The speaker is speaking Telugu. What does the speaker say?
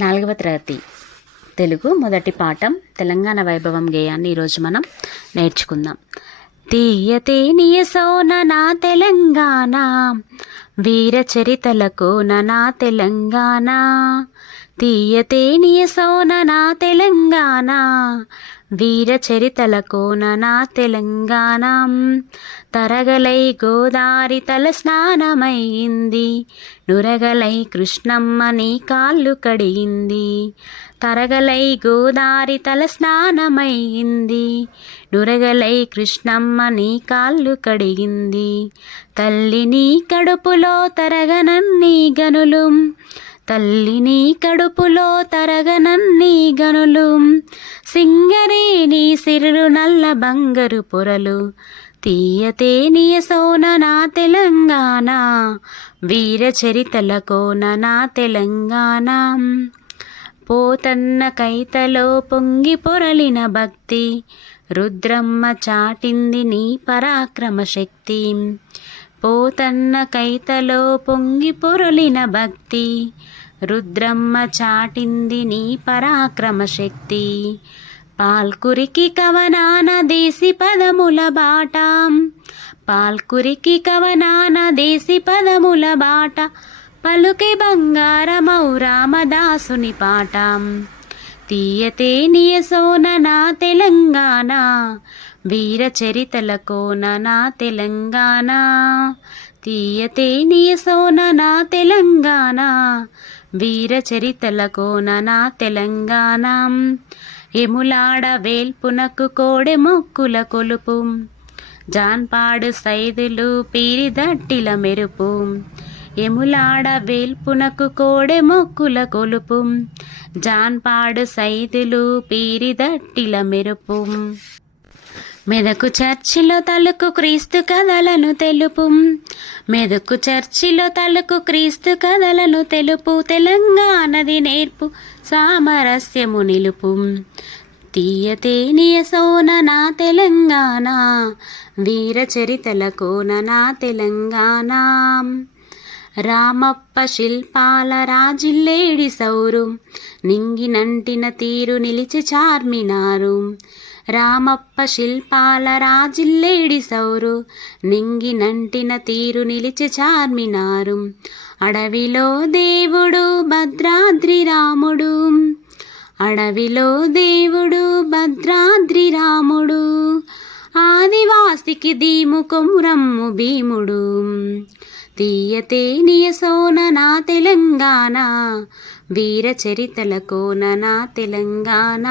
4వ తరగతి తెలుగు మొదటి పాఠం తెలంగాణ వైభవం గేయాన్ని ఈరోజు మనం నేర్చుకుందాం. తీయతేనియ సోన నా తెలంగాణ, వీర చరితలకు నా తెలంగాణ. తీయతేనియ సోన నా తెలంగాణ, వీర చరితలకు నా తెలంగాణ. తరగలై గోదారి తల స్నానమైంది, నురగలై కృష్ణమ్మ నీ కాళ్ళు కడిగింది. తరగలై గోదారి తల స్నానమైంది, నురగలై కృష్ణమ్మ నీ కాళ్ళు కడిగింది. తల్లి నీ కడుపులో తరగనన్ని గనులు, తల్లి నీ కడుపులో తరగనన్ని గనులు. సింగరే నీ సిరులు నల్ల బంగారు పొరలు. తీయతేనియ సోన నా తెలంగాణ, వీర చరితలకు నా తెలంగాణ. పోతన్న కైతలో పొంగి పొరలిన భక్తి, రుద్రమ్మ చాటింది నీ పరాక్రమ శక్తి. పోతన్న కైతలో పొంగి పొరలిన భక్తి, రుద్రమ్మ చాటింది నీ పరాక్రమ శక్తి. పాల్కురికి కవనాన దేశి పదముల బాట, పాల్కురికి కవనాన దేశి పదముల బాట. పలుకే బంగారమౌ రామదాసుని పాట. తీయతేనియ సోన నా తెలంగాణ, వీర చరితలకు నా తెలంగాణ. తీయతేనియ సోన నా తెలంగాణ, వీర చరితలకు నా తెలంగాణ. ఎములాడ వేల్పునకు కోడె మొక్కుల కొలుపు, జాన్పాడు సైదులు పీరిదట్టిల మెరుపు. ఎములాడ వేల్పునకు కోడె మొక్కుల కొలుపు, జాన్పాడు సైదులు పీరిదట్టిల మెరుపు. మెదకు చర్చిలో తలుకు క్రీస్తు కథలను తెలుపు, మెదకు చర్చిలో తలుకు క్రీస్తు కథలను తెలుపు. తెలంగాణది నేర్పు సామరస్యము నిలుపు. తీయతేనియ సోన నా తెలంగాణ, వీర చరితలకు నా తెలంగాణ. రామప్ప శిల్పాల రాజిల్లేడి సౌరు, నింగినంటిన తీరు నిలిచి చార్మినారు. రామప్ప శిల్పాల రాజిల్లేడి సౌరు, నింగినంటిన తీరు నిలిచి చార్మినారు. అడవిలో దేవుడు భద్రాద్రి రాముడు, అడవిలో దేవుడు భద్రాద్రి రాముడు. ఆదివాసికి దీము కొమురమ్ము భీముడు. తీయతేనియ సోన నా తెలంగాణ, వీర చరితలకు నా తెలంగాణ.